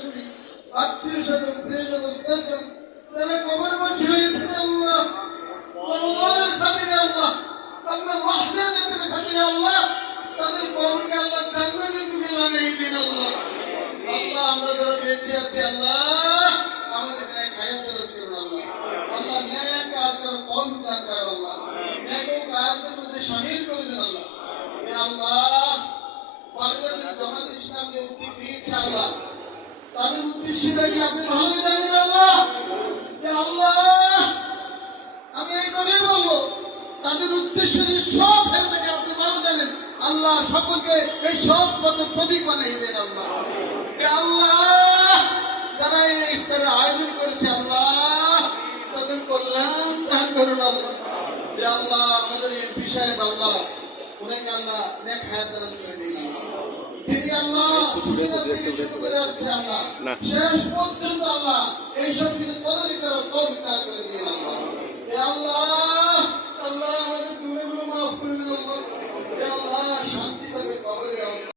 উত্তরসূরি আত্মীয় স্বজন প্রিয়জন ওস্তাদজন যারা কবরবাসী হয়েছেন আল্লাহ রমজানের খাতিরে আল্লাহ আপনার ওয়াহদানের খাতিরে আল্লাহ তাদের কবরকে আল্লাহ জান্নাতে তুমি লাগাই দিন আল্লাহ। আল্লাহ আমরা যারা বেঁচে আছি আল্লাহ আমাদের ন্যায় হায়াত দারাজ করুন আল্লাহ। আল্লাহ ন্যায় কাজ করার তৌফিক দান করুন আল্লাহ। ন্যায় কাজের মধ্যে শামিল করে দেন আল্লাহ। হে আল্লাহ বাংলাদেশ জামাত ইসলাম যে উদ্যোগ নিয়েছে আল্লাহ তাদের উদ্দেশ্যটা কি আপনি ভালোই জানেন আল্লাহ। হে আল্লাহ আমি এই কথাই বলবো তাদের উদ্দেশ্য যে সৎ হয়ে থাকে আপনি ভালো জানেন আল্লাহ সকলকে এই সৎ পথের প্রতীক বানিয়ে দেন আল্লাহ। হে আল্লাহ যারা এই ইফতারের আয়োজন করেছে আল্লাহ তাদের কল্যাণ দান করুন আল্লাহ। হে আল্লাহ আমাদের এমপি সাহেব আল্লাহ ওনাকে আল্লাহ নেক হায়াত দারাজ করে দিন আল্লাহ। তিনি আল্লাহ সুবিধা থেকে শুরু করে আছে আল্লাহ শেষ পর্যন্ত